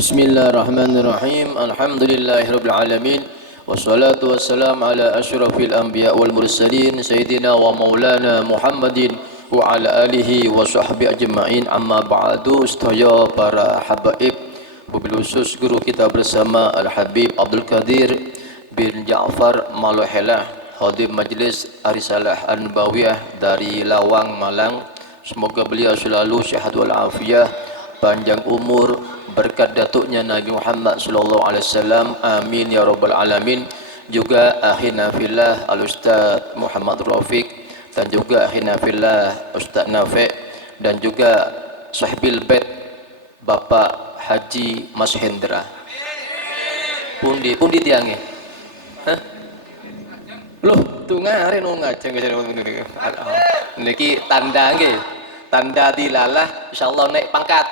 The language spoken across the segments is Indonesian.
Bismillahirrahmanirrahim. Alhamdulillahirabbil alamin. Wassalatu wassalamu ala asyrafil anbiya wal mursalin sayyidina wa maulana Muhammadin wa ala alihi wa sahbihi ajma'in. Amma ba'du. Sedaya para habaib, wabil khusus guru kita bersama Al Habib Abdul Qadir bin Ja'far Maluhelah, Khatib Majlis Arisalah An-Nabawiyah dari Lawang, Malang. Semoga beliau selalu sihat wal afiyah, panjang umur, berkat datuknya Nabi Muhammad sallallahu alaihi wasallam. Amin ya rabbal alamin. Juga akhina fillah Al Ustaz Muhammad Rafiq, dan juga akhina fillah Ustaz Nafi', dan juga sahibil bait Bapak Haji Mas Hendra. Pundi tiange? Hah? Loh, tungare nu ngajeng niki tanda nggih. Tanda dilalah insyaallah naik pangkat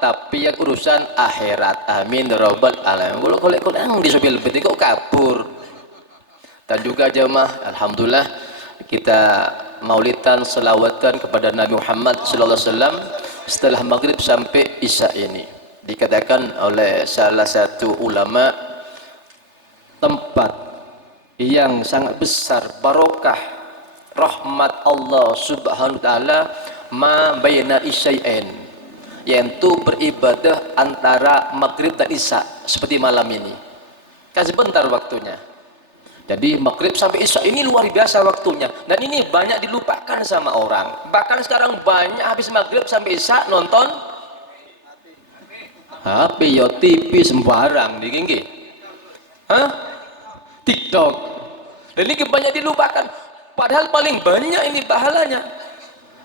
tapi ya urusan akhirat. Amin ya rabbal alamin. Golek nang di sabil beti kok kabur. Dan juga jemaah, alhamdulillah kita maulidan selawatan kepada Nabi Muhammad sallallahu alaihi wasallam setelah maghrib sampai isya ini. Dikatakan oleh salah satu ulama, tempat yang sangat besar barokah rahmat Allah subhanahu wa ta'ala ma bayna isya'in, yaitu beribadah antara maghrib dan isya seperti malam ini. Kan sebentar waktunya. Jadi maghrib sampai isya ini luar biasa waktunya, dan ini banyak dilupakan sama orang. Bahkan sekarang banyak habis maghrib sampai isya nonton HP ya, TV sembarang niki. Hah? TikTok. Dan ini banyak dilupakan. Padahal paling banyak ini pahalanya.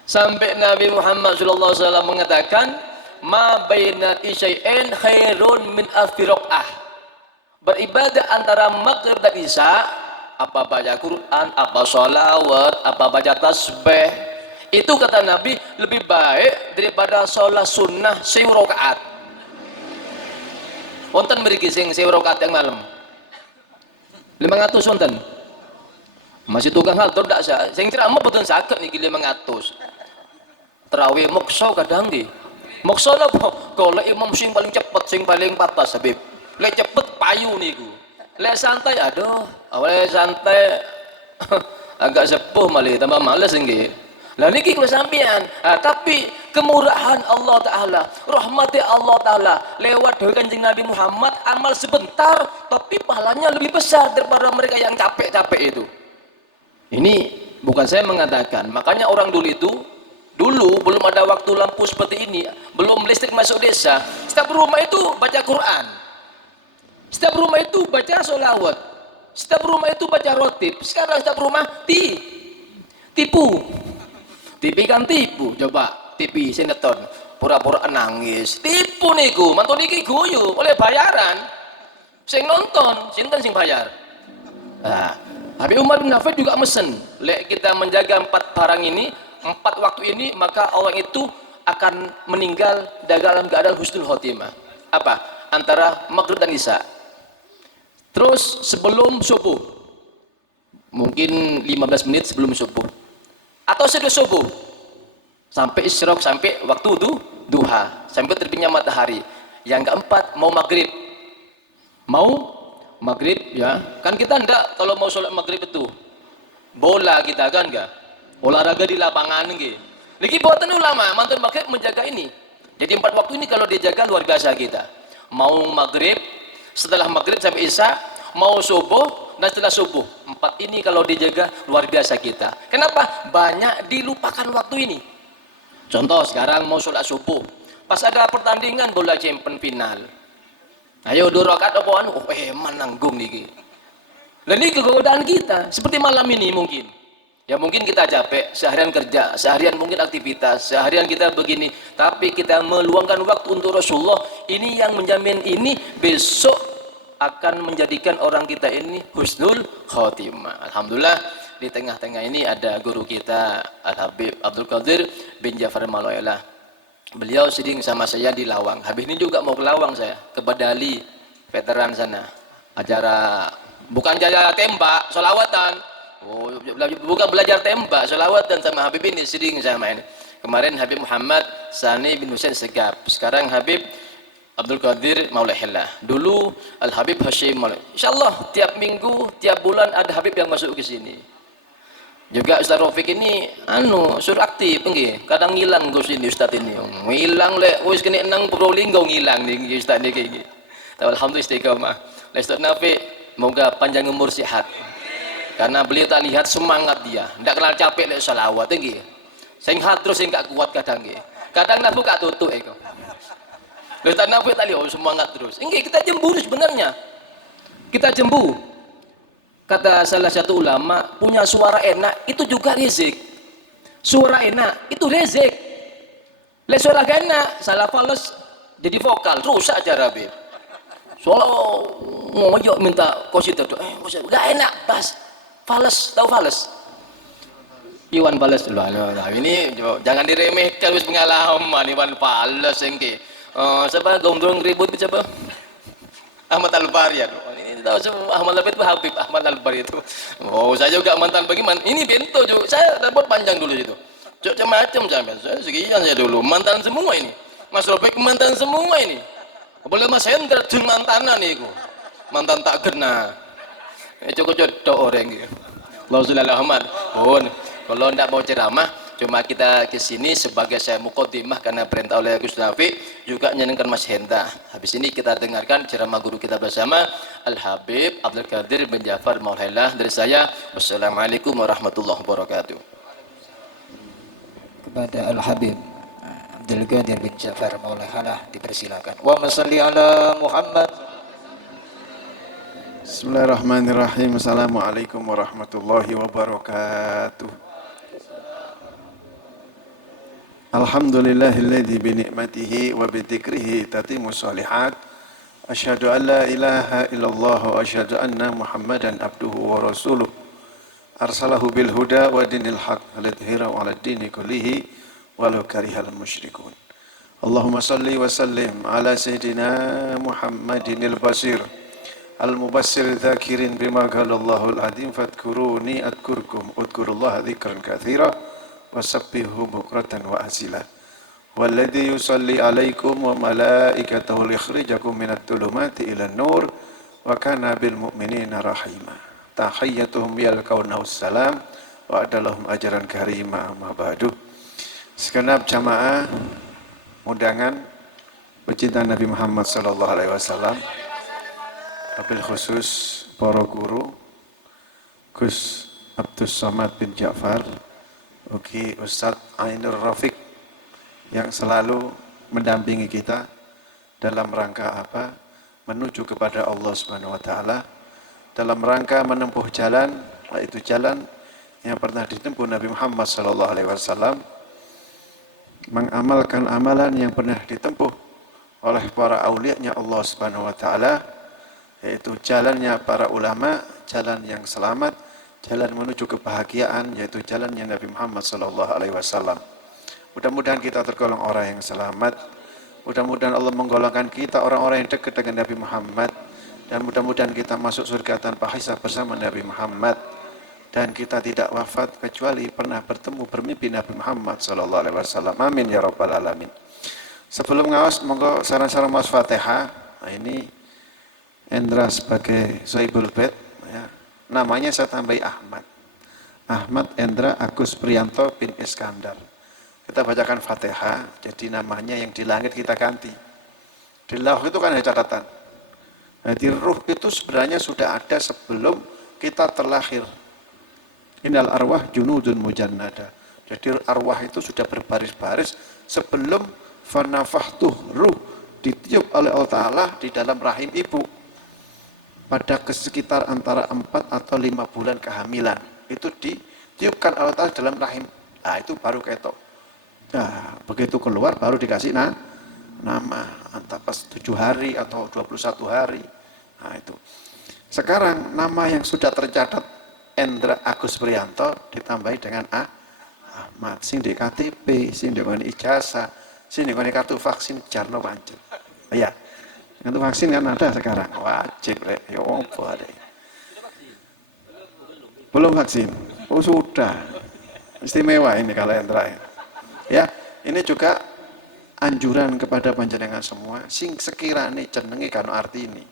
Sampai Nabi Muhammad SAW mengatakan, ma baina isya'in khairun min alfi raq'ah. Beribadah antara maghrib dan isya, apa baca Quran, apa sholawat, apa baca tasbih, itu kata Nabi lebih baik daripada sholat sunnah 1000 rakaat. Wonten mriki sing 1000 rakaat yang malam 500 wonten. Masih tukang hal tur ndak sa. Sing ceramah boten saged niki 500. Tarawih mokso kadang nggih. Mokso napa? Golek imam sing paling cepet, sing paling patas Habib. Lek cepet payu niku. Lek santai aduh, awalnya santai agak sepuh malah tambah males nggih. Lah niki kula sampean. Tapi kemurahan Allah taala, rahmati Allah taala lewat dari Kanjeng Nabi Muhammad, amal sebentar tapi pahalanya lebih besar daripada mereka yang capek-capek itu. Ini bukan saya mengatakan, makanya orang dulu belum ada waktu lampu seperti ini, belum listrik masuk desa, setiap rumah itu baca Quran, setiap rumah itu baca sholawat, setiap rumah itu baca rotib. Sekarang setiap rumah tipu, TV kan tipu, coba TV sinetron pura-pura nangis, tipu niku, mantu niki guyu oleh bayaran, sing nonton sinten sing bayar. Nah, Habib Umar bin Affan juga mesen, lek kita menjaga 4 barang ini, 4 waktu ini, maka orang itu akan meninggal dalam keadaan husnul khotimah. Apa? Antara maghrib dan isya. Terus sebelum subuh, mungkin 15 menit sebelum subuh, atau setelah subuh, sampai isyraq, sampai waktu duha, sampai terbitnya matahari. Yang keempat, mau maghrib ya, kan kita enggak kalau mau sholat maghrib itu bola kita kan enggak olahraga di lapangan nggih. Niki buatan ulama mantun maghrib menjaga ini. Jadi 4 waktu ini kalau dijaga luar biasa kita. Mau maghrib, setelah maghrib sampai isya, mau subuh dan setelah subuh. 4 ini kalau dijaga luar biasa kita. Kenapa? Banyak dilupakan waktu ini. Contoh sekarang mau sholat subuh, pas ada pertandingan bola champion final. Ayo 2 rakaat apaan? Menanggung niki. Lah niki kegodaan kita seperti malam ini mungkin. Ya mungkin kita capek, seharian kerja, seharian mungkin aktivitas, seharian kita begini, tapi kita meluangkan waktu untuk Rasulullah. Ini yang menjamin ini besok akan menjadikan orang kita ini husnul khotimah. Alhamdulillah di tengah-tengah ini ada guru kita Al Habib Abdul Qadir bin Ja'far Maluhelah. Beliau siding sama saya di Lawang. Habis ini juga mau ke Lawang saya, ke Badali, veteran sana. Acara, bukan acara tembak, sholawatan. Oh, bukan belajar tembak, sholawatan sama Habib ini siding sama ini. Kemarin Habib Muhammad Sani bin Husain Segaf, sekarang Habib Abdul Qadir Maulahillah. Dulu Al Habib Hashim Maulahillah. Insyaallah tiap minggu, tiap bulan ada Habib yang masuk ke sini. Juga Ustaz Rafiq ini sur aktif nggih. Kadang ngilang go sini Ustaz ini. Ngilang lek wis kene nang Probolinggo ngilang nih Ustaz niki iki. Alhamdulillah istiqomah. Ustaz Nafi moga panjang umur sehat. Karena beliau tak lihat semangat dia, ndak kenal capek lek selawat nggih. Sing hat terus sing gak kuat kadang nggih. Kadang nafsu gak tutuk iku. Ustaz Nafi tak lihat semangat terus. Nggih kita jemburu sebenarnya. Kita jembu. Kata salah satu ulama, punya suara enak itu juga rezeki. Suara enak itu rezeki. Lek suara gak enak, salah fales jadi vokal, rusak acara Habib. Soalnya ngoyo minta kosit gak enak pas fales, tahu fales? Iwan Fales loh, ini jangan diremehkan, wis pengalaman Iwan Fales engke. Siapa gondrong ribut siapa? Ahmad Al-Bari ya. Ini tahu semua Ahmad Al-Bari itu Habib Ahmad Al-Bari itu. Oh, saya juga mantan bagaimana? Ini bento juga. Saya dapat panjang dulu itu. Macam-macam saya sekian saya dulu mantan semua ini. Mas Robek mantan semua ini. Boleh Mas Hendra jeung mantanan niku. Mantan tak kena. Cocok orang gitu. Allah Subhanahu Ahmad. Pun kalau tidak mau ceramah, cuma kita ke sini sebagai saya muqaddimah karena perintah oleh Gus Nafi, juga nyenengkan Mas Hendra. Habis ini kita dengarkan ceramah guru kita bersama Al Habib Abdul Qadir bin Ja'far Maulahillah. Dari saya, wassalamualaikum warahmatullahi wabarakatuh. Kepada Al Habib Abdul Qadir bin Ja'far Maulahillah dipersilakan. Wa shalli ala Muhammad. Bismillahirrahmanirrahim. Assalamualaikum warahmatullahi wabarakatuh. Alhamdulillahilladzi bi ni'matihi wa bi dzikrihi tatimmu shalihat. Asyhadu an la ilaha illallah wa asyhadu anna Muhammadan abduhu wa rasuluh. Arsalahu bil huda wa dinil haq lidhhirahu 'ala ad-dini kullihi walau karihal musyrikun. Allahumma shalli wa sallim ala sayyidina Muhammadinil basir. Al-mubassir dzakirin bima qala Allahul azim fadhkuruni adkurkum udkurullaha dzikran katsira wasabbihu bukratan wa asila. Walladzi yusalli alaikum wa malaikatahu liyakhrijakum minat dhulumati ilan nur wa kana bil mu'minina rahima. Tahiyyatuhum yalqawnahu salam wa adalahum ajran karima ma ba'du. Segenap jamaah undangan pecinta Nabi Muhammad sallallahu alaihi wasallam, wabil khusus para guru Gus Abdus Somad bin Ja'far, ugi Ustadz Ainur Rafiq yang selalu mendampingi kita dalam rangka apa? Menuju kepada Allah Subhanahu wa taala, dalam rangka menempuh jalan, yaitu jalan yang pernah ditempuh Nabi Muhammad sallallahu alaihi wasallam, mengamalkan amalan yang pernah ditempuh oleh para aulianya Allah Subhanahu wa taala, yaitu jalannya para ulama, jalan yang selamat, jalan menuju kebahagiaan, yaitu jalannya Nabi Muhammad sallallahu alaihi wasallam. Mudah-mudahan kita tergolong orang yang selamat. Mudah-mudahan Allah menggolongkan kita orang-orang yang dekat dengan Nabi Muhammad, dan mudah-mudahan kita masuk surga tanpa hisab bersama Nabi Muhammad, dan kita tidak wafat kecuali pernah bertemu bermimpi Nabi Muhammad sallallahu alaihi wasallam. Amin ya rabbal alamin. Sebelum ngawas, monggo saran-saran mas Fatihah. Nah, ini Endra sebagai Sohibul Bait, ya. Namanya saya tambahi Ahmad. Ahmad Endra Agus Priyanto bin Iskandar. Kita bacakan Fatihah, jadi namanya yang di langit kita ganti. Di lauh itu kan ada catatan. Jadi ruh itu sebenarnya sudah ada sebelum kita terlahir. Innal arwah junudun mujannada. Jadi arwah itu sudah berbaris-baris sebelum fanafahtuh, ruh ditiup oleh Allah Ta'ala di dalam rahim ibu. Pada sekitar antara 4 atau 5 bulan kehamilan, itu ditiupkan Allah Ta'ala dalam rahim. Nah itu baru ketok. Nah begitu keluar baru dikasih nama, antara pas 7 hari atau 21 hari. Nah itu. Sekarang nama yang sudah tercatat Endra Agus Priyanto ditambahi dengan Ahmad. Sing di KTP, sing di ijazah, sing di kartu vaksin jarno pancen. Ya. Kartu vaksin kan ada sekarang, wajib lek, ya apa ada. Belum vaksin? Oh sudah, istimewa ini kalau yang terakhir. Ya, ini juga anjuran kepada panjenengan semua sing sekirane jenenge kan arti ini.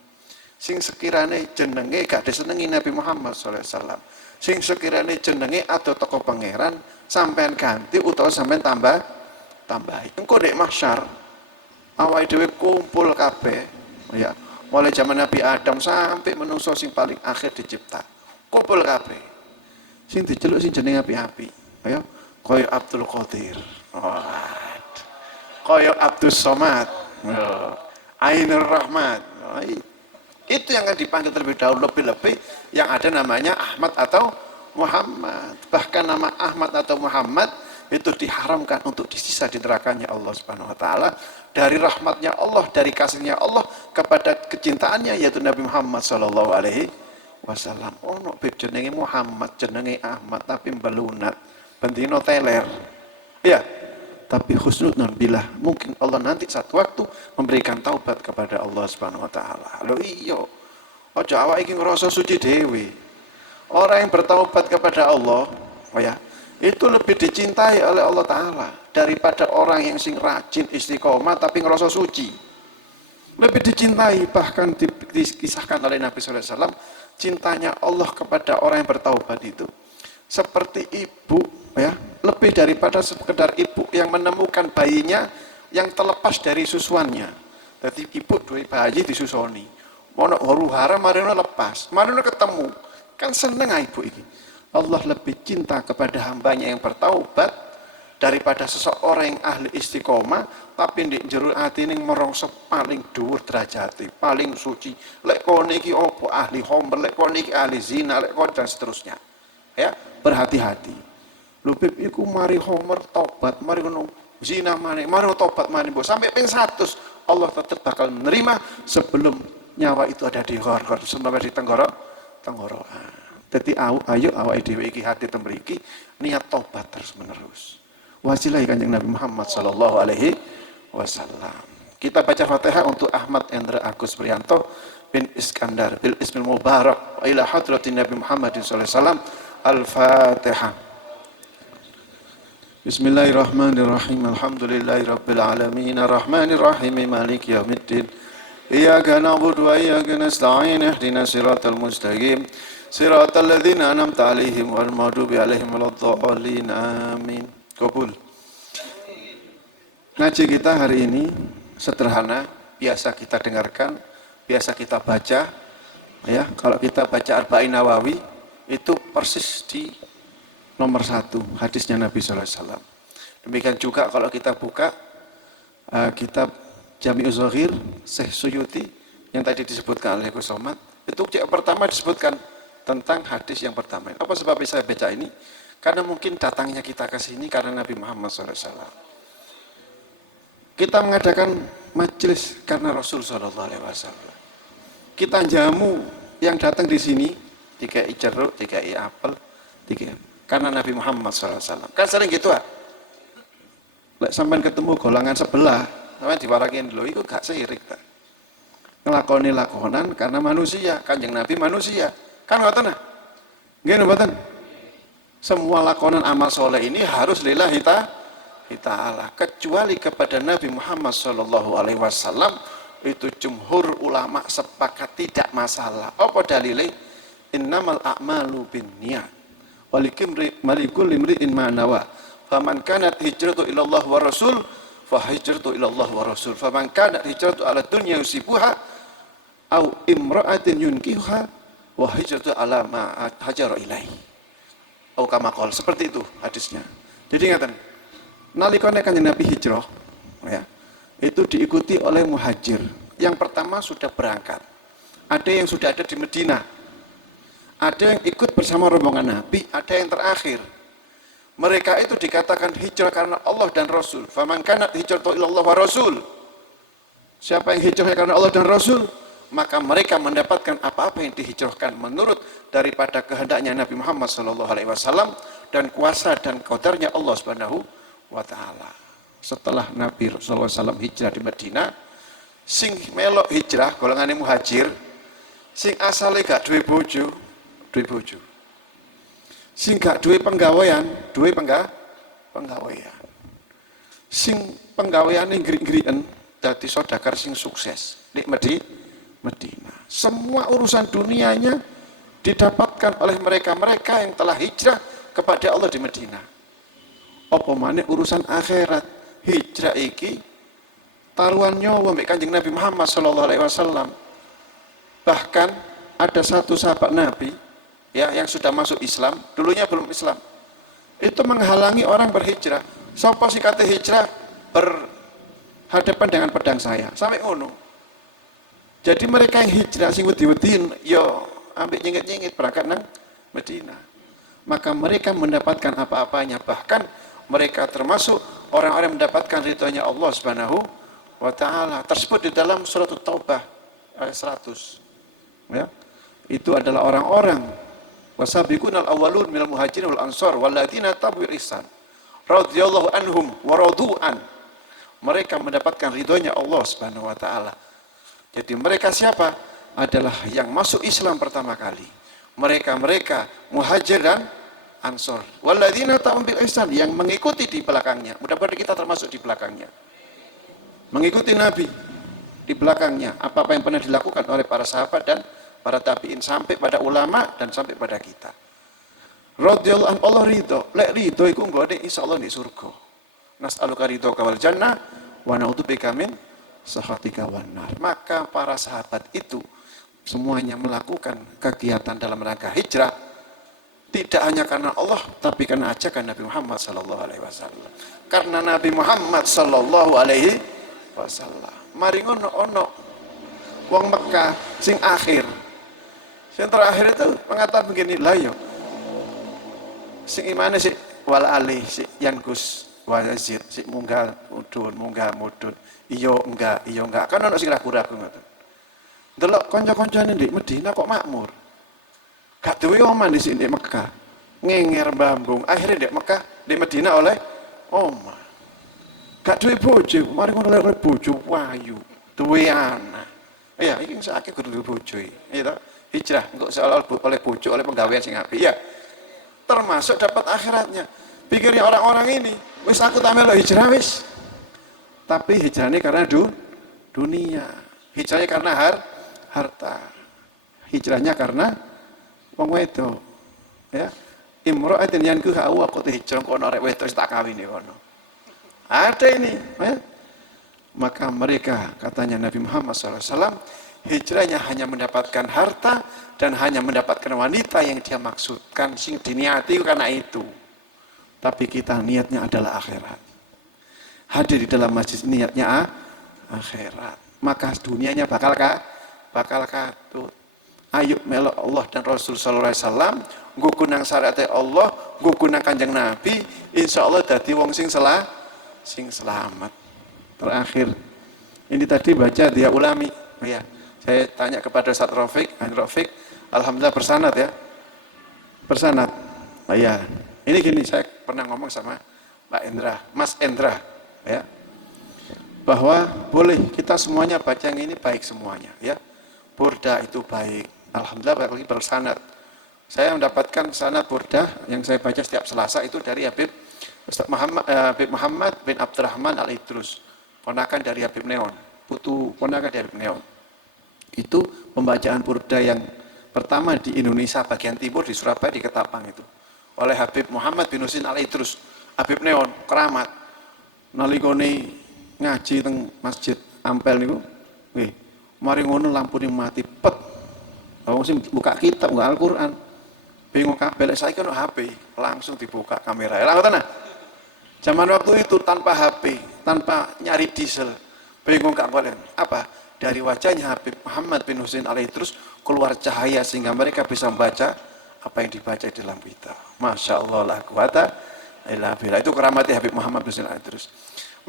Sing sekirane jenenge gak disenengi Nabi Muhammad sallallahu alaihi wasallam. Sing sekirane jenenge ada toko pangeran sampean ganti utawa sampean tambahi. Engko nek mahsyar awake dhewe kumpul kabeh ya, mulai zaman Nabi Adam sampai menungso sing paling akhir dicipta. Kumpul kabeh. Sing diceluk sing jenenge api-api. Ya, kaya Abdul Qadir. Kaya Abdus Somad. Ainur Rahmat. Itu yang akan dipanggil terlebih dahulu, lebih-lebih yang ada namanya Ahmad atau Muhammad. Bahkan nama Ahmad atau Muhammad itu diharamkan untuk disisa di nerakanya Allah Subhanahu wa taala dari rahmatnya Allah, dari kasihnya Allah kepada kecintaannya yaitu Nabi Muhammad sallallahu alaihi wasallam. Ono bib jenenge Muhammad, jenenge Ahmad tapi belunat, bendino teler. Ya, tapi husnudon bila mungkin Allah nanti satu waktu memberikan taubat kepada Allah Subhanahu wa taala. Lho iya. Aja awake iki ngrasa suci dhewe. Orang yang bertaubat kepada Allah, oh ya, itu lebih dicintai oleh Allah taala daripada orang yang sing rajin istiqomah tapi ngerasa suci. Lebih dicintai, bahkan dikisahkan oleh Nabi sallallahu alaihi wasallam cintanya Allah kepada orang yang bertaubat itu seperti ibu ya, lebih daripada sekedar ibu yang menemukan bayinya yang terlepas dari susuannya. Jadi ibu dua bayi disusoni, mono huru-hara marino lepas, marino ketemu, kan seneng ibu ini. Allah lebih cinta kepada hambanya yang bertaubat daripada seseorang yang ahli istiqomah tapi ndek jero atine merongso paling dhuwur derajate, paling suci. Lek kene iki opo ahli homer, lek kene iki ahli zina, lek kene dan seterusnya. Ya, berhati-hati. Lupip iku mari homer tobat, mari ngono zina mari tobat mari mbok sampai ping 100 Allah tetap bakal menerima sebelum nyawa itu ada di ghorghor, sebelum di tenggorokan. Jadi ayo awake dhewe iki hati temriki niat tobat terus menerus. Wasilah Kanjeng Nabi Muhammad sallallahu alaihi wasallam. Kita baca Fatihah untuk Ahmad Endra Agus Priyanto bin Iskandar bil Ismil Mubarak wa ila hadratin Nabi Muhammad sallallahu alaihi wasallam. Al-Fatihah. Bismillahirrahmanirrahim. Alhamdulillahirabbil alamin arrahmanir rahim maliki yaumiddin. Iyyaka na'budu wa iyyaka nasta'in ihdinas siratal mustaqim siratal ladzina an'amta 'alaihim wal maghdubi 'alaihim waladdallin. Amin. Kabul. Ngaji kita hari ini sederhana, biasa kita dengarkan, biasa kita baca. Ya, kalau kita baca Arba'in Nawawi itu persis di nomor 1 hadisnya Nabi sallallahu alaihi wasallam. Demikian juga kalau kita buka kitab Jami'uz Zaghir Syekh Suyuti yang tadi disebutkan oleh Gus Somad, itu yang pertama disebutkan tentang hadis yang pertama. Apa sebab saya baca ini? Karena mungkin datangnya kita ke sini karena Nabi Muhammad sallallahu alaihi wasallam. Kita mengadakan majelis karena Rasul sallallahu alaihi wasallam. Kita jamu yang datang di sini dikai jeruk, dikai apel, karena Nabi Muhammad SAW. Kan sering gitu ah. Lek sampean ketemu golongan sebelah, sampean diwarakin dulu, itu gak syirik tak. Ngelakoni lakonan karena manusia, Kanjeng Nabi manusia. Kan ngoten ah. Nggih mboten? Semua lakonan amal soleh ini harus lillahi ta'ala, kecuali kepada Nabi Muhammad SAW itu jumhur ulama sepakat tidak masalah. Apa dalilnya? Innamal a'malu binniyat walikul limri'in ma nawa faman kanat hijratu ila Allah wa rasul fa hijratu ila Allah wa rasul faman kanat hijratu ala dunya yusibuha au imra'atin yunkihuha wa hijratu ala ma hajara ilaihi au kama qala. Seperti itu hadisnya. Jadi ngaten, nalikane Kanjeng Nabi hijrah ya, itu diikuti oleh muhajir. Yang pertama sudah berangkat, ada yang sudah ada di Madinah, ada yang ikut bersama rombongan Nabi, ada yang terakhir. Mereka itu dikatakan hijrah karena Allah dan Rasul. Faman kanat hijratu ilallah wa Rasul. Siapa yang hijrah karena Allah dan Rasul, maka mereka mendapatkan apa-apa yang dihijrahkan menurut daripada kehendaknya Nabi Muhammad SAW dan kuasa dan qadarnya Allah Subhanahu wa taala. Setelah Nabi SAW hijrah di Madinah, sing melok hijrah golongane muhajir, sing asale gak duwe bojo, sing gak duwe penggawean, duwe penggawean. sing penggaweane ngrik-ngriken dadi saudagar sing sukses di Medina. Semua urusan dunianya didapatkan oleh mereka-mereka yang telah hijrah kepada Allah di Medina. Apa maneh urusan akhirat, hijrah iki taruhan nyawa mbek Kanjeng Nabi Muhammad sallallahu alaihi wasallam. Bahkan ada satu sahabat Nabi ya yang sudah masuk Islam, dulunya belum Islam. Itu menghalangi orang berhijrah. Sapa sing kate hijrah berhadapan dengan pedang saya. Sampai ngono. Jadi mereka yang hijrah sing wedi-wedin yo ambek nyengit-nyengit berangkat nang Madinah. Maka mereka mendapatkan apa-apanya, bahkan mereka termasuk orang-orang yang mendapatkan ridhonya Allah Subhanahu wa taala. Tersebut di dalam surat Taubah ayat 100. Ya. Itu adalah orang-orang wasabiqunal awwalun minal muhajirin wal ansar walladzina tabi'u ihsan radhiyallahu anhum wa radu'an. Mereka mendapatkan ridhonya Allah Subhanahu wa taala. Jadi mereka siapa? Adalah yang masuk Islam pertama kali. Mereka muhajir dan ansor. Walladzina tabi'u ihsan, yang mengikuti di belakangnya. Mudah-mudahan kita termasuk di belakangnya. Mengikuti Nabi di belakangnya. Apa-apa yang pernah dilakukan oleh para sahabat dan para tabi'in sampai pada ulama dan sampai pada kita. Radhiyallahu anhu, Allah ridho. Lek ridho iku nggone insyaallah di surga. Nas'aluka ridhoka wal jannah wa na'udzubika min sakhatika wan nar. Maka para sahabat itu semuanya melakukan kegiatan dalam rangka hijrah tidak hanya karena Allah tapi karena ajakan Nabi Muhammad sallallahu alaihi wasallam. Karena Nabi Muhammad sallallahu alaihi wasallam. Mari ngono ono wong Mekah sing akhir. Sing terakhir itu mengatakan begini, lah yo sing imane sik wal alih sik yan Gus wa Yazid sik munggah mudun iya enggak kan ono sing ragu-ragu ngoten. Delok kanca-kancane ndek Madinah kok makmur. Gak duwe omah di sini Mekah. Ngenger bambung. Akhirnya ndek Mekah, ndek Madinah oleh omah. Gak duwe bojo, mari ngono oleh bojo wayu, duwe anak. Ya, iki sakit kudu duwe bojo iki. Ya toh? Hijrah engko seolah oleh bojo, oleh penggawean sing apik. Ya. Termasuk dapat akhiratnya. Pikirnya orang-orang ini, wis aku tak melu hijrah wis. Tapi hijrahnya karena dunia. Hijrahnya karena harta. Hijrahnya karena wong wedok. Ya. Imra'atin yankuha wa qad hijrah kono arek wedok tak kawin kono. Ada ini, ya. Maka mereka katanya Nabi Muhammad SAW hijrahnya hanya mendapatkan harta dan hanya mendapatkan wanita yang dia maksudkan sing diniati karena itu. Tapi kita niatnya adalah akhirat. Hadir di dalam masjid niatnya akhirat. Maka dunianya bakal katut. Ayo melok Allah dan Rasul sallallahu alaihi wasallam, nggo kunang syariat Allah, nggo kunang Kanjeng Nabi, insyaallah dadi wong sing selamat. Terakhir, ini tadi baca dia ulami, ya. Saya tanya kepada Ustaz Rafiq, alhamdulillah bersanad ya. Bersanad. Nah, ya. Ini gini, saya pernah ngomong sama Pak Endra, Mas Endra, ya. Bahwa boleh kita semuanya baca yang ini baik semuanya, ya. Burda itu baik. Alhamdulillah bagi bersanad. Saya mendapatkan sanad burda yang saya baca setiap Selasa itu dari Habib Muhammad bin Abdurrahman Al-Idrus, ponakan dari Habib Neon, putu ponakan dari Habib Neon. Itu pembacaan burda yang pertama di Indonesia bagian timur di Surabaya di Ketapang itu oleh Habib Muhammad bin Husin Al-Idrus, Habib Neon, keramat. Nalikone ngaji teng Masjid Ampel niku, nggih, mari ngono lampune mati pet. Wong sing buka kitab, buka Al-Qur'an. Bingung kabeh lek saiki ono HP, langsung dibuka kamera. Lah ngoten nah. Zaman waktu itu tanpa HP, tanpa nyari diesel. Bingung gak boleh. Apa? Dari wajahnya Habib Muhammad bin Husin Al-Idrus keluar cahaya sehingga mereka bisa membaca apa yang dibaca di dalam kitab. Masya Allah la quwata illa billah. Itu keramat Habib Muhammad bin Husin Al-Idrus.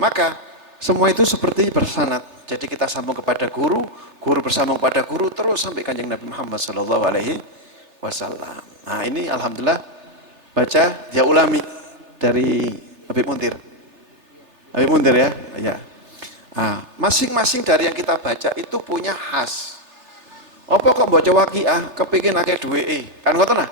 Maka semua itu seperti bersanad. Jadi kita sambung kepada guru, guru bersambung kepada guru terus sampai Kanjeng Nabi Muhammad sallallahu alaihi wasallam. Nah, ini alhamdulillah baca dia ulami dari Habib Muntir. Habib Muntir ya. Ya. Nah, masing-masing dari yang kita baca itu punya khas. Apa kok baca waqiah kepingin akeh duweke? Kan ngoten nah.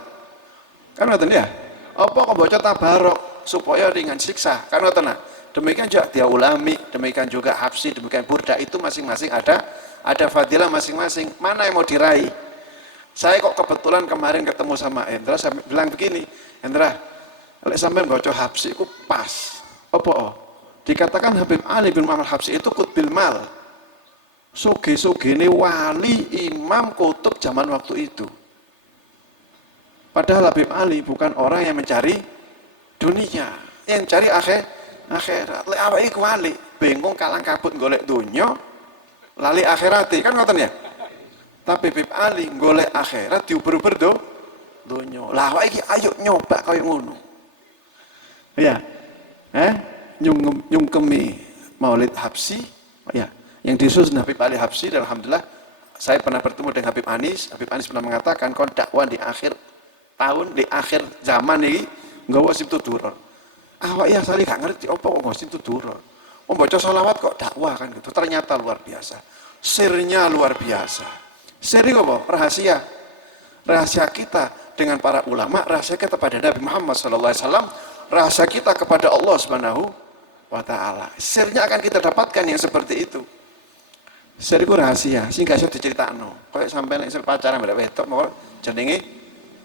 Kan ngoten ya. Apa kok baca tabarok supaya ringan siksa? Kan ngoten nah. Demikian juga dia ulami, demikian juga Hafsi, demikian Burda, itu masing-masing ada fadilah masing-masing. Mana yang mau diraih? Saya kok kebetulan kemarin ketemu sama Hendra, saya bilang begini, Hendra, lek sampean baca Hafsi itu pas. Apa? Dikatakan Habib Ali bin Muhammad Hafsi itu kutbil mal. Suge-sugene wali imam kutub zaman waktu itu. Padahal Habib Ali bukan orang yang mencari dunia, yang cari akhirat. Lek awake iku wali, bingung kalang kabut golek dunya, lali akhirat, kan ngoten ya? Tapi Habib Ali golek akhirat diuber-uber dunya. Lah awake iki ayo nyoba kaya ngono. Ya. Nyungkemi Maulid Habsi, ya. Yang disusun Habib Ali Habsi, dan alhamdulillah saya pernah bertemu dengan Habib Anis. Habib Anis pernah mengatakan kon dakwah di akhir tahun, di akhir zaman ini nggawa simtuduron. Awak ya sali gak ngerti apa kok nggawa simtuduron. Membaca sholawat kok dakwah kan gitu. Ternyata luar biasa. Sirnya luar biasa. Sir itu apa? Rahasia. Rahasia kita dengan para ulama, rahasia kita pada Nabi Muhammad SAW, rahasia kita kepada Allah Subhanahu wa Ta'ala. Sirnya akan kita dapatkan yang seperti itu. Sir itu rahasia, sehingga saya diceritakno. Kayak sampai nek pacaran mbak wedok mau jenenge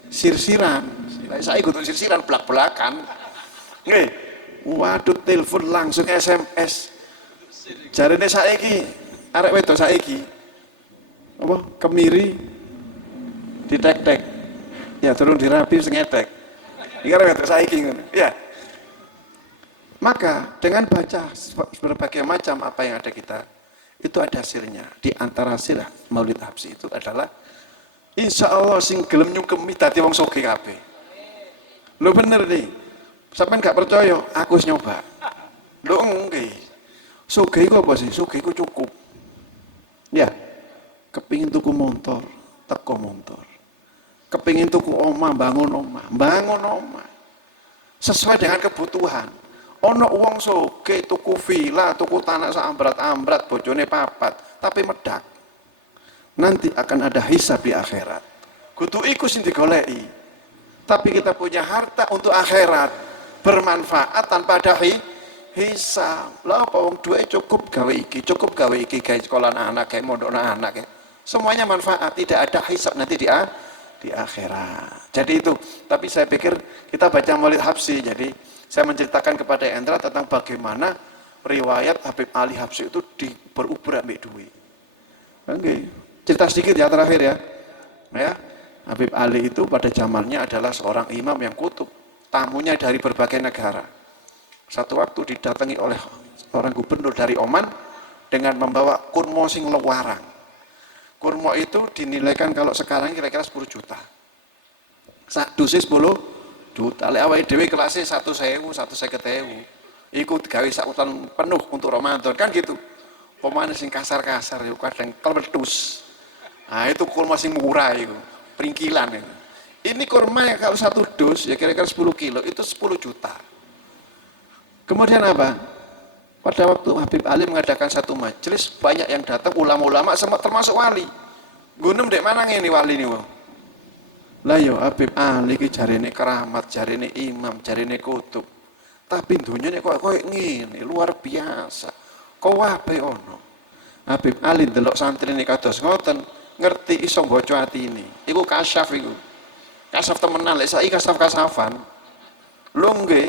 sir-siran. Saya ikut sir-siran belak-belakan. Nggih. Waduh, telepon langsung SMS. Jarene saiki arek wedok saiki apa kemiri ditek-tek. Ya turun dirapi sengetek. Iki arek wedok saiki ngono. Ya. Maka dengan baca berbagai macam apa yang ada kita, itu ada sirnya. Di antara sir Maulid Habsi itu adalah insya Allah sing gelem nyukemi dadi wong sugih kabeh. Lho bener nih. Sampeyan gak percaya, aku wis nyoba. Lho nggih. Sugih iku apa sih? Sugih iku cukup. Ya. Kepingin tuku motor, teko motor. Kepingin tuku omah, bangun omah. Sesuai dengan kebutuhan. Ono uang sugih tuku villa, tuku tanah seambrat-ambrat, bojone papat, tapi medak. Nanti akan ada hisab di akhirat. Kudu iku sing digoleki. Tapi kita punya harta untuk akhirat, bermanfaat tanpa ada hisab. Lah apa wong duwe cukup gawe iki, gawe sekolah anak, gawe mondok anak. Semuanya manfaat, tidak ada hisab nanti di akhirat. Jadi itu, tapi saya pikir kita baca Maulid Habsi, jadi saya menceritakan kepada Endra tentang bagaimana riwayat Habib Ali Habsi itu berubur ambek duit. Oke, cerita sedikit ya terakhir ya. Ya, Habib Ali itu pada zamannya adalah seorang imam yang kutub, tamunya dari berbagai negara. Satu waktu didatangi oleh seorang gubernur dari Oman dengan membawa kurma sing lewarang. Kurma itu dinilaikan kalau sekarang kira-kira 10 juta. Sak dosis 10 juta. Lek awake dhewe kelasé 1.000, 150.000. Iku digawe sak utan penuh untuk Ramadan kan gitu. Pemane sing kasar-kasar yo kadang kletus. Nah, itu kurma sing murah itu, peringkilan itu. Ini kurma yang kalau 1 dus ya kira-kira 10 kilo itu 10 juta. Kemudian apa? Pada waktu Habib Ali mengadakan satu majelis, banyak yang datang ulama-ulama termasuk wali. Gunung dek mana ngene wali ini wong. Lah yo Habib Ali ki jarene keramat, jarene imam, jarene kutub. Tapi dunyane kok koyo ngene, luar biasa. Kok wae ono. Habib Ali delok santrine kados ngoten, ngerti iso maca atine. Iku kasyaf iku. Kasyaf temenan, lek saiki kasaf-kasafan. Lho nggih.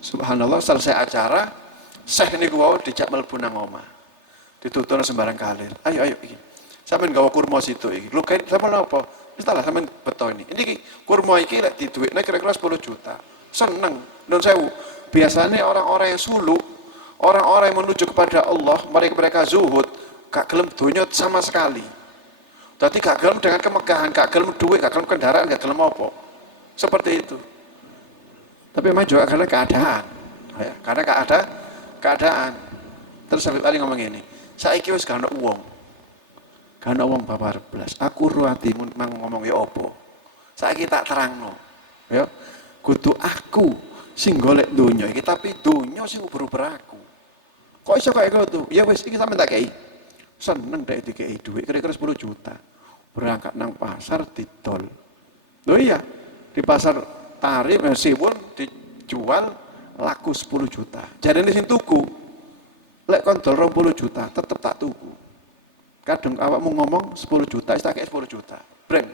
Subhanallah selesai acara, Syekh niku wau dijak mlebu nang omah. Dituturno sembarang kalir. Ayo iki. Sampeyan gawa kurma situ iki. Lho kae sampeyan apa? Wis tak lah sampeyan beto ini. Ini kurma iki lek diduwekne kira-kira 10 juta. Seneng. Nun sewu. Biasanya orang-orang yang suluk, orang-orang yang menuju kepada Allah, mereka zuhud, gak gelem donya sama sekali. Jadi gak gelem dengan kemegahan, gak gelem duit, gak gelem kendaraan, gak gelem apa. Seperti itu. Tapi memang juga karena keadaan. Ya, karena gak ada keadaan. Terus Habib Ali ngomong ini, saiki wis gak ono wong. Gak ono wong babar belas. Aku ruatimu mang ngomong ya apa. Saiki tak terangno. Ya, kudu aku sing golek donya iki, tapi donya sing ubur-ubur aku. Kok iso kaya ngono? Ya wis iki sampeyan tak kei. Seneng dek dikei duit kira-kira 10 juta. Berangkat nang pasar didol. Loh iya, di pasar tarif siwun dijual laku 10 juta. Jarene sing tuku lek kon dol 20 juta tetep tak tuku. Kadang awakmu ngomong 10 juta, wis tak kei 10 juta. Breng.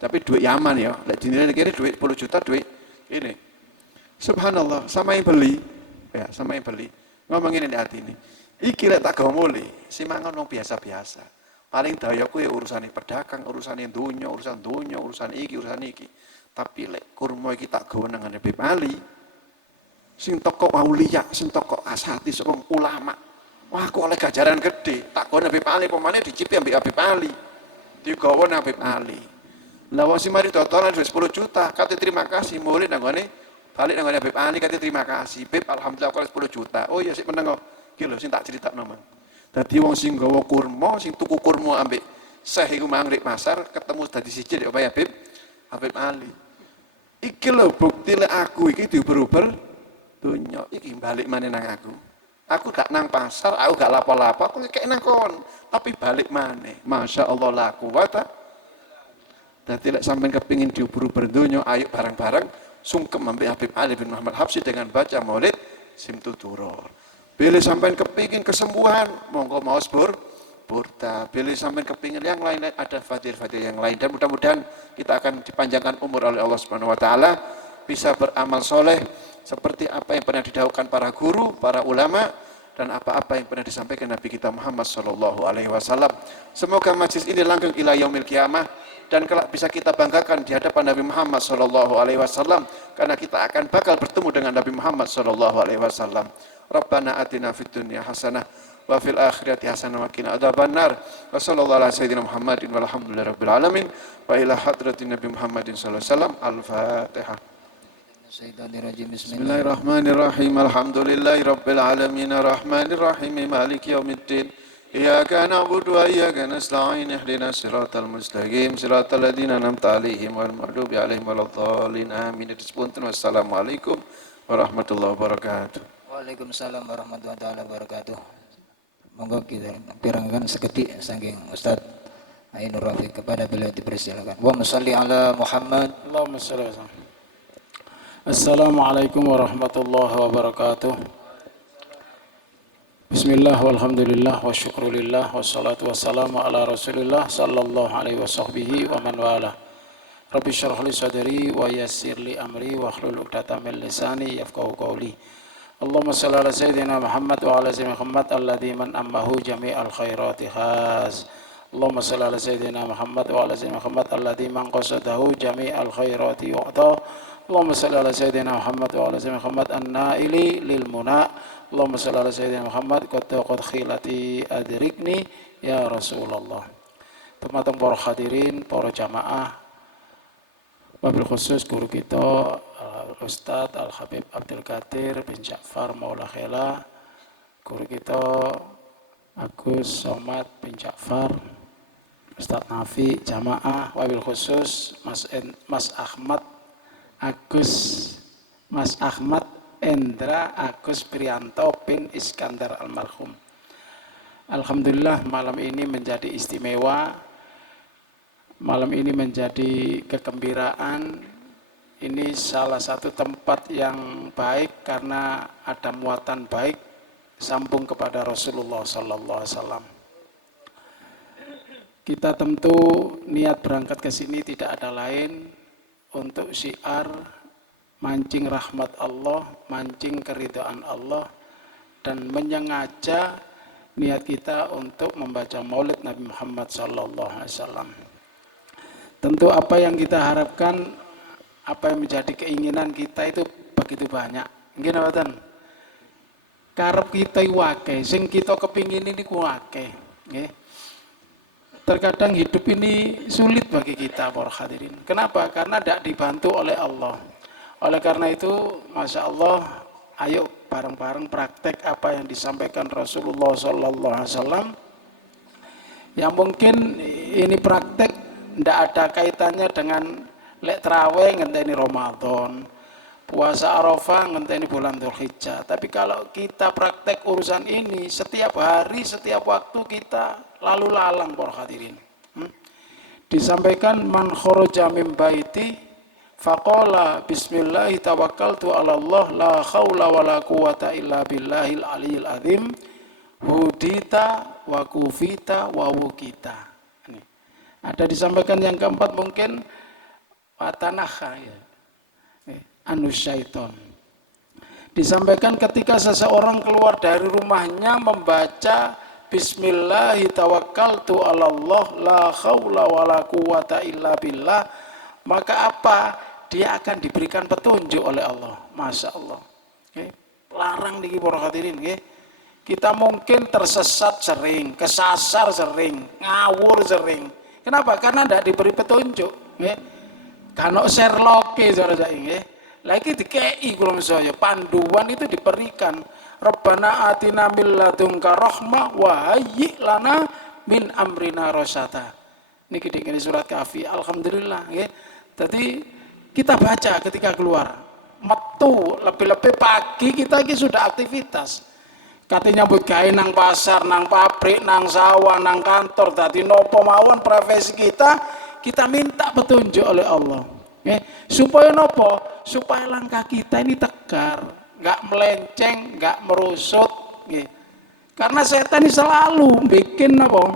Tapi duit Yaman ya. Lek dinilai kira duit 10 juta duit ini. Subhanallah, sama yang beli. Ya, sama yang beli. Ngomong ini di hati ini. Iki lek tak gawe mule, si mangan wong biasa-biasa. Paling dayaku ya urusane pedagang, urusane donya, urusan iki, urusan iki. Tapi lek kurma iki tak gawe nang Habib Ali. Sing toko aulia, sing toko asati wong ulama. Wah, aku oleh gajaran gede. Tak gawe Habib Ali pemane dicipi ambek Habib Ali. Digawe nang Habib Ali. Lah wong sing mari totolan 10 juta, kate terima kasih mulih nang ngene balik nang Habib Ali kate terima kasih. Beb alhamdulillah aku 10 juta. Oh iya sik meneng kok. Iki lho sing tak critakno mang. Dadi wong sing gawa kurma, sing tuku kurma ambek Syekh iku mang nek pasar ketemu dadi siji nek Pak Habib Ali. Iki lho bukti lek aku iki diuber-uber donya iki balik maneh nang aku. Aku gak nang pasar, aku gak lapo-lapo, aku kek nang kon, tapi balik maneh. Masya Allah la quwata. Dadi lek sampean kepengin diuber-uber donya, ayo bareng-bareng sungkem ambek Habib Ali bin Muhammad Habsyi dengan baca Maulid Simtu Duror. Bila sampai kepingin kesembuhan, monggo maos burda. Bila sampai kepingin yang lain, ada fadil-fadil yang lain. Dan mudah-mudahan kita akan dipanjangkan umur oleh Allah Subhanahu Wa Taala, bisa beramal soleh seperti apa yang pernah didahulukan para guru, para ulama, dan apa-apa yang pernah disampaikan Nabi kita Muhammad Sallallahu Alaihi Wasallam. Semoga majlis ini langgeng ila yaumil qiyamah dan kelak bisa kita banggakan di hadapan Nabi Muhammad Sallallahu Alaihi Wasallam, karena kita akan bakal bertemu dengan Nabi Muhammad Sallallahu Alaihi Wasallam. Rabbana atina fid dunya hasanah wa fil akhirati hasanah wa qina adzabannar. Wa sallallahu ala sayyidina Muhammadin walhamdulillahi rabbil alamin wa ila hadratin Nabi Muhammadin sallallahu alaihi wasallam. Al-Fatihah. Bismillahirrahmanirrahim. Alhamdulillahi rabbil alamin arrahmanir rahim maliki yaumiddin. Iyyaka na'budu wa iyyaka nasta'in ihdinas siratal mustaqim siratal ladzina an'amta 'alaihim ghairil maghdubi alaihim waladdallin. Amin. Wassalamualaikum warahmatullahi wabarakatuh. Waalaikumsalam warahmatullahi wabarakatuh. Monggo kita pirangkan seketik saking Ustaz Ainur Rafiq kepada beliau dipersilakan. Wa sholli ala Muhammad. Allahumma sholli ala Muhammad. Assalamualaikum warahmatullahi wabarakatuh. Bismillah walhamdulillah wa syukrulillah wassalatu wassalamu ala rasulillah sallallahu alaihi wasahbihi wa man wala. Rabbi syrah li sadri wa yassir li amri wa hlul 'uqdatam min lisani yafqahu qawli. Allahumma shalli ala sayyidina Muhammad wa ala sayyidina Muhammad alladzi man ammahu jami'al khairati khas. Allahumma shalli ala sayyidina Muhammad wa ala sayyidina Muhammad alladzi man qasadahu jami'al khairati wa'ta. Allahumma shalli ala sayyidina Muhammad wa ala sayyidina Muhammad an-naili lil muna. Allahumma shalli ala sayyidina Muhammad qad khilati adrikni ya Rasulullah. Teman-teman para hadirin, para jamaah, wabil khusus guru kita Ustadz Al-Habib Abdul Qadir bin Ja'far Maula Khela, guru kita Agus Somad bin Ja'far, Ustadz Nafi, jamaah, wabil khusus Mas Ahmad Endra Agus Prianto bin Iskandar almarhum. Alhamdulillah malam ini menjadi istimewa, malam ini menjadi kegembiraan. Ini salah satu tempat yang baik karena ada muatan baik sambung kepada Rasulullah Sallallahu Alaihi Wasallam. Kita tentu niat berangkat ke sini tidak ada lain untuk syiar mancing rahmat Allah, mancing keridhaan Allah, dan menyengaja niat kita untuk membaca Maulid Nabi Muhammad Sallallahu Alaihi Wasallam. Tentu apa yang kita harapkan, apa yang menjadi keinginan kita itu begitu banyak. Nggih napa? Karep kita wake, sing kita kepingin ini wake. Nggih. Terkadang hidup ini sulit bagi kita para hadirin. Kenapa? Karena tidak dibantu oleh Allah. Oleh karena itu, Masya Allah, ayo bareng-bareng praktek apa yang disampaikan Rasulullah Sallallahu Alaihi Wasallam. Yang mungkin ini praktek tidak ada kaitannya dengan lek terawih ngenteni Ramadan, puasa Arafah ngenteni bulan Dzulhijjah. Tapi kalau kita praktek urusan ini setiap hari, setiap waktu kita lalu lalang para hadirin. Disampaikan man kharaja min baiti faqala bismillah tawakkaltu 'ala Allah la haula wala quwata illa billahil aliyil azim hudita wa kufita wa wukita. Ini ada disampaikan yang keempat mungkin watanaha ya. Anus syaiton. Disampaikan ketika seseorang keluar dari rumahnya membaca bismillahi tawakkaltu 'ala Allah la haula wala quwata illa billah, maka apa? Dia akan diberikan petunjuk oleh Allah. Masya Allah. Larang niki para hadirin nggih. Kita mungkin tersesat sering, kesasar sering, ngawur sering. Kenapa? Karena tidak diberi petunjuk. Kanok Sherlock saudara nggih. Lagi dikei kula misalnya panduan itu diberikan. Rabbana atina min ladunka rahmah wa hayyi lana min amrina rasyada. Niki dikene surat Kahfi. Alhamdulillah nggih. Jadi kita baca ketika keluar. Metu lebih-lebih pagi kita iki sudah aktivitas. Katanya nyambut gawe nang pasar, nang pabrik, nang sawah, nang kantor, dadi nopo mawon profesi kita minta petunjuk oleh Allah. Supaya nopo? Supaya langkah kita ini tegar, nggak melenceng, nggak merusut. Karena setan ini selalu bikin nopo?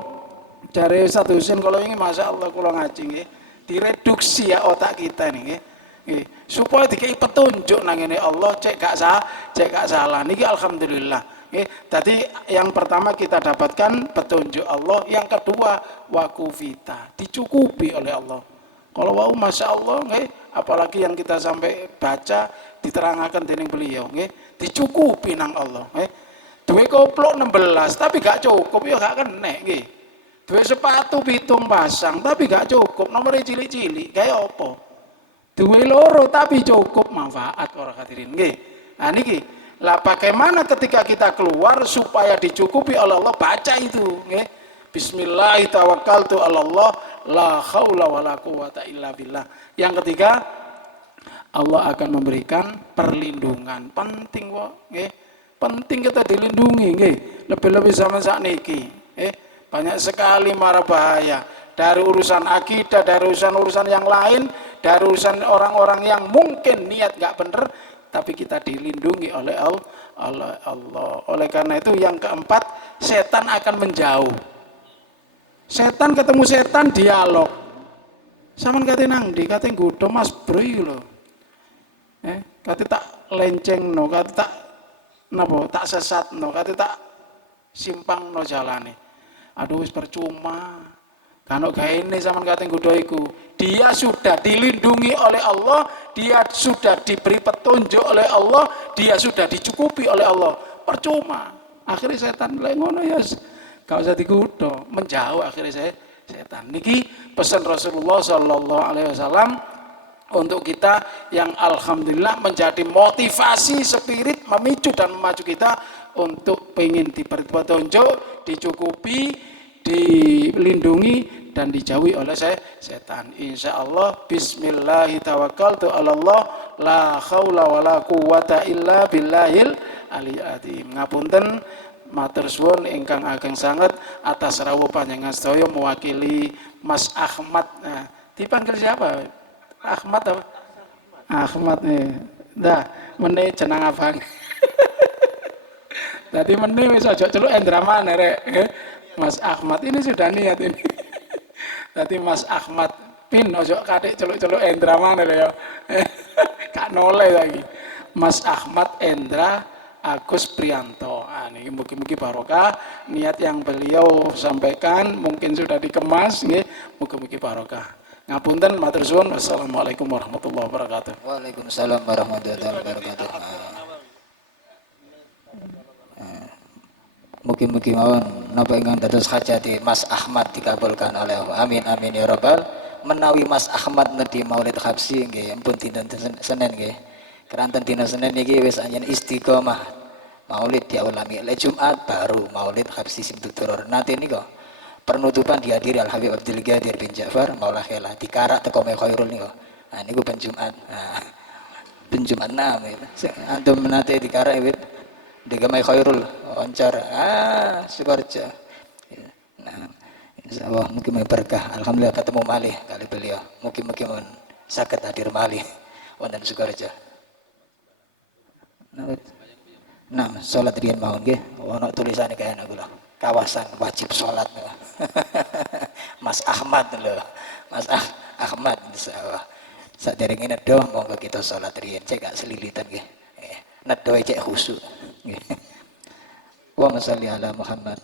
Dari satu Husin kalau ini masya Allah kalau ngaji, direduksi ya otak kita nih. Supaya dikei petunjuk nang ini Allah cek gak salah. Niki alhamdulillah. Tadi yang pertama kita dapatkan petunjuk Allah, yang kedua wakufita, dicukupi oleh Allah. Kalau wau masya Allah, apalagi yang kita sampai baca diterangkan dening beliau, dicukupi nang Allah. Duwe koplok 16 tapi gak cukup ya gak kena. Duwe sepatu 7 pasang tapi gak cukup, nomornya cilik-cilik, kayak apa? Duwe loro tapi cukup manfaat orang hadirin. Nah niki, lah bagaimana ketika kita keluar supaya dicukupi oleh Allah, baca itu. Bismillahirrahmanirrahim tawakkaltu 'ala Allah la haula wala quwata illa billah. Yang ketiga, Allah akan memberikan perlindungan. Penting kok, penting kita dilindungi, lebih-lebih zaman sakniki. Banyak sekali mara bahaya dari urusan akidah, dari urusan yang lain, dari urusan orang-orang yang mungkin niat gak bener, tapi kita dilindungi oleh Allah. Oleh karena itu yang keempat, setan akan menjauh. Setan ketemu setan dialog. Saman kate nang ndi? Kate nggodho Mas Bro iki lho. Kate tak lencengno, kate tak napa? Tak sesatno, kate tak simpangno jalane. Aduh wis percuma. Kan gaene saman kate nggodho iku. Dia sudah dilindungi oleh Allah, dia sudah diberi petunjuk oleh Allah, dia sudah dicukupi oleh Allah. Percuma. Akhirnya setan lek ngono ya gak usah dikudo, menjauh akhirnya setan. Niki pesan Rasulullah Sallallahu Alaihi Wasallam untuk kita yang alhamdulillah menjadi motivasi spirit memicu dan memacu kita untuk pengen diberi petunjuk, dicukupi, dilindungi dan dijauhi oleh setan. Insya Allah Bismillahirrahmanirrahim. Allah la haula wala quwata illa billahil aliyil azim. Ngapunten. Matur suwun ingkang ageng sanget atas rawuh panjenengan sedaya mewakili Mas Ahmad. Nah, dipanggil siapa? Ahmad apa? Ahmad nih. Dah, meneh jeneng abang. Dadi meneh wis aja celuk Endraman rek. Mas Ahmad ini sudah niat ini. Dadi Mas Ahmad pin ojo katik celuk-celuk Endraman ya. Kak noleh lagi. Mas Ahmad Endra Agus Prianto. Ini mungkin barokah niat yang beliau sampaikan, mungkin sudah dikemas nggih, mugi-mugi barokah. Ngapunten matur suwun. Wassalamualaikum warahmatullahi wabarakatuh. Waalaikumsalam warahmatullahi wabarakatuh. Mugi-mugi mawon napa ingkang dados hajati Mas Ahmad dikabulkan oleh Allah. Amin amin ya rabbal. Menawi Mas Ahmad nedhi Maulid Habsyi nggih, ampun dinten Senin nggih. Keranten dina Senin niki wis anjen istiqomah Maulid diulami. Le Jumat baru Maulid Habsyi Simtuturor. Nanti niku penutupan dihadiri Al Habib Abdul Qadir bin Ja'far Maula Khela dikarak teko me Khairul niku. Nah niku ben Jumat. Nah, ben Jumat antum menate dikarak wit digame Khairul oncar Sukorejo. Nah, insyaallah mungkin berkah. Alhamdulillah ketemu malih kali beliau. Mungkin saged hadir malih wonten Sukorejo. Nah, salat riyen mawon nggih, ana tulisane kaya ngono lho. Kawasan wajib salat. Mas Ahmad lho. Mas Ahmad insyaallah. Saderenge nedha monggo kita salat riyen cek gak selilitan nggih. Nedha cek khusyuk nggih. Wa sholli ala Muhammad.